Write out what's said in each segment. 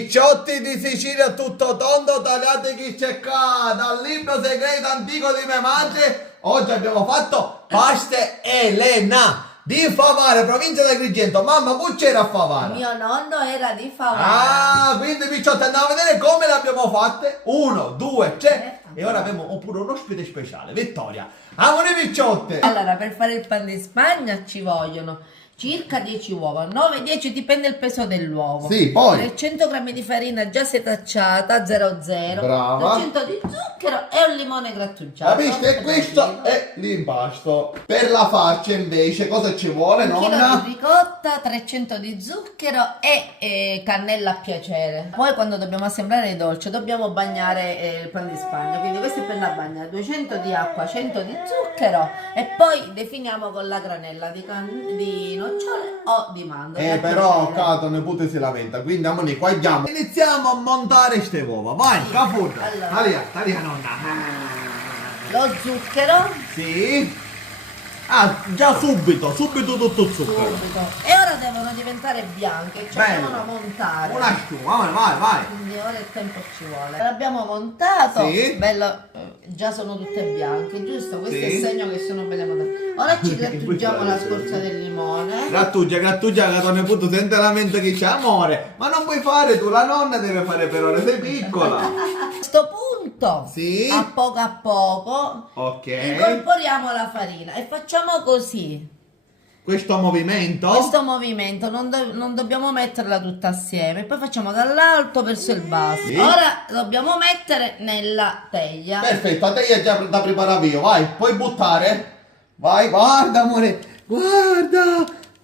Picciotti di Sicilia tutto tondo, tagliate chi c'è qua, dal libro segreto antico di mia madre. Oggi abbiamo fatto paste Elena di Favara, provincia di Agrigento. Mamma, poi c'era a Favara. Mio nonno era di Favara. Ah, quindi picciotti, andiamo a vedere come le abbiamo fatte. 1, 2, 3. E ora abbiamo pure un ospite speciale, Vittoria. Amore picciotte. Allora, per fare il pan di Spagna ci vogliono circa 10 uova, 9-10 dipende il peso dell'uovo. Sì, poi 300 grammi di farina già setacciata 00, brava. 200 di zucchero e un limone grattugiato. Capisci? E questo è l'impasto. Per la faccia invece cosa ci vuole, un chilo nonna? di ricotta, 300 di zucchero e cannella a piacere. Poi quando dobbiamo assemblare il dolce dobbiamo bagnare il pan di Spagna, quindi questo è per la bagna, 200 di acqua, 100 di zucchero e poi definiamo con la granella di nocciole o di mandorle. Però Cato ne pute si lamenta, quindi amore, qua andiamo. Iniziamo a montare ste uova, vai, Sì. caput. Allora. Talia nonna. Lo zucchero. Sì. Ah, già subito tutto il zucchero. Subito. E ora devono diventare bianche, cioè Bello. devono montare. Una schiuma, vai. Quindi ora il tempo ci vuole. L'abbiamo montato, Sì. bello, già sono tutte bianche, giusto? Questo è Sì. il segno che sono belle montate. Ora ci grattugiamo la scorza del limone. Grattugia, Cato ne pute sente la mente che c'è amore. Ma non puoi fare tu, la nonna deve fare per ora, sei piccola. A questo punto, Sì. a poco, Ok. incorporiamo la farina e facciamo così. Questo movimento. Questo movimento non dobbiamo metterla tutta assieme, poi facciamo dall'alto verso il basso. Sì. Ora dobbiamo mettere nella teglia. Perfetto, a te è già da preparare io, vai, puoi buttare? Vai, guarda amore, guarda,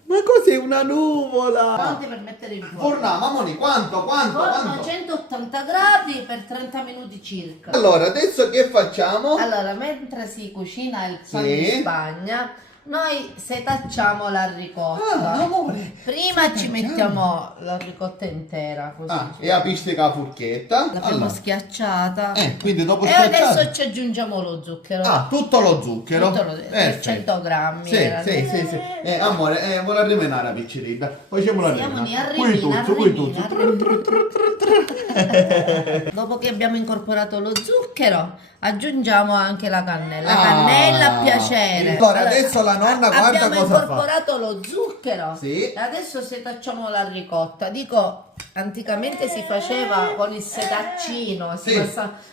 ma cos'è una nuvola? Pronti per mettere in forno. Fornamo, amore, quanto? Forno 180 gradi per 30 minuti circa. Allora, adesso che facciamo? Allora, mentre si cucina il pan Sì. di Spagna, noi setacciamo la ricotta. Ah, amore. Prima ci mettiamo la ricotta intera, così. E apisci la forchetta. L'abbiamo Allora. schiacciata. Quindi dopo E schiacciare. adesso ci aggiungiamo lo zucchero. Ah, tutto lo zucchero. Tutto lo- Perfetto. 300 grammi. Sì, era. sì. Amore, vuole arrivare la piccerina. Poi ci vuole Siamo di arrivare. Qui tutto. Dopo che abbiamo incorporato lo zucchero, aggiungiamo anche la cannella. Ah. Cannella a piacere. Allora, adesso la nonna guarda abbiamo cosa fa. incorporato lo zucchero. Sì. E adesso setacciamo la ricotta. Dico, anticamente si faceva con il setaccino, Sì.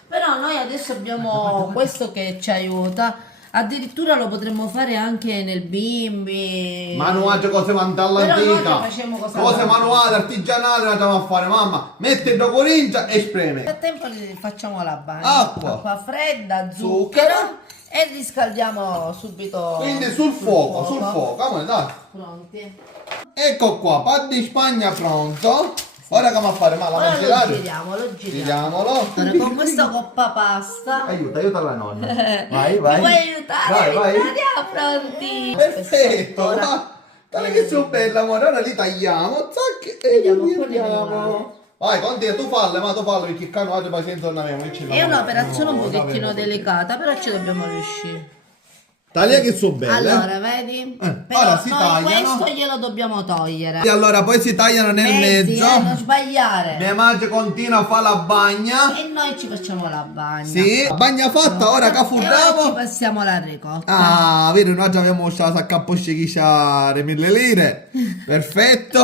però noi adesso abbiamo questo che ci aiuta. Addirittura lo potremmo fare anche nel bimbi. Manuaggio, cose Però all'antica. noi facciamo cosa Cose all'antica. manuali, artigianali, la andiamo a fare, mamma. Mette il coringia e Nel spreme. frattempo facciamo la bagna. Acqua. Fredda, Zucchero. zucchero e riscaldiamo subito. Quindi sul fuoco, amore, dai. Pronti? Ecco qua, pan di Spagna pronto. Ora come a fare? Ma la Ora vuoi lo girare? giriamo. Giriamolo. Ora con questa coppa pasta. Aiuta la nonna. Vai, Mi vai. vuoi aiutare? Vai. Vittoria? Pronti? Perfetto, Ora- guarda che sono bella, amore. Ora li tagliamo, zac, e Vediamo li un po' di andiamo. manuale. Vai, continua, tu fallo, perché il cano ha pazienza non abbiamo. È un'operazione un pochettino delicata, però ci dobbiamo riuscire. Taglia che sono belle. Allora, vedi? Però ora si noi tagliano. questo glielo dobbiamo togliere. E allora poi si tagliano nel Mezzi, mezzo. non sbagliare. Mia madre continua a fare la bagna. E noi ci facciamo la bagna. Sì, la bagna fatta, ora che E ora ci fuddiamo. passiamo la ricotta. Ah, vero, noi già abbiamo lasciato a caposcicciare 1000 lire. Perfetto.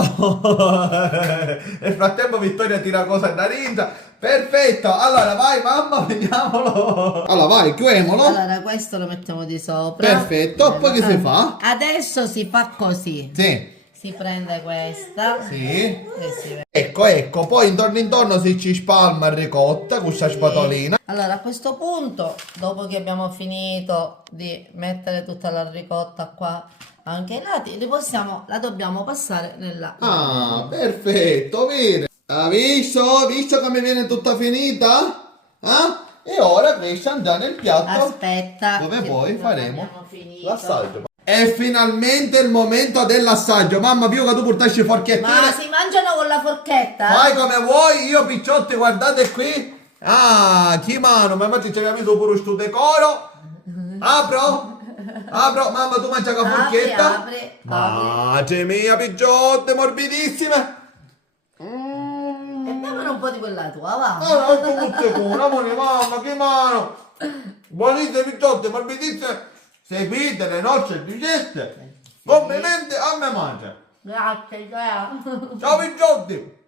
Nel frattempo Vittoria tira cosa da ninja. Perfetto. Allora vai mamma, vediamolo. Allora vai, chiudiamolo. Allora, questo lo mettiamo di sopra. Perfetto, poi che si fa? Adesso si fa così. Sì. Si prende questa. Sì. E si vede. Ecco, poi intorno si ci spalma il ricotta con questa spatolina. Allora, a questo punto, dopo che abbiamo finito di mettere tutta la ricotta qua anche ai lati, la dobbiamo passare nella... Ah, perfetto, vero. Ha visto come viene tutta finita? Ah? E ora questa andrà nel piatto Aspetta. dove che poi non faremo abbiamo finito. l'assaggio. È finalmente il momento dell'assaggio. Mamma, più che tu portasci forchettine. Ma si mangiano con la forchetta? Fai come vuoi, io picciotti, guardate qui. Ah, chi mano, ma ci abbiamo messo pure sto decoro. Apro, mamma, tu mangia con la forchetta. Apri. Madre mia, picciotte, morbidissime. E devono un po' di quella tua, va. No, come sicuro, amore, mamma, che mano. Buonissime pizzotte, morbidissime, seguite le nostre ricette. Complimenti a mia madre. Grazie, ciao. Ciao pizzotti.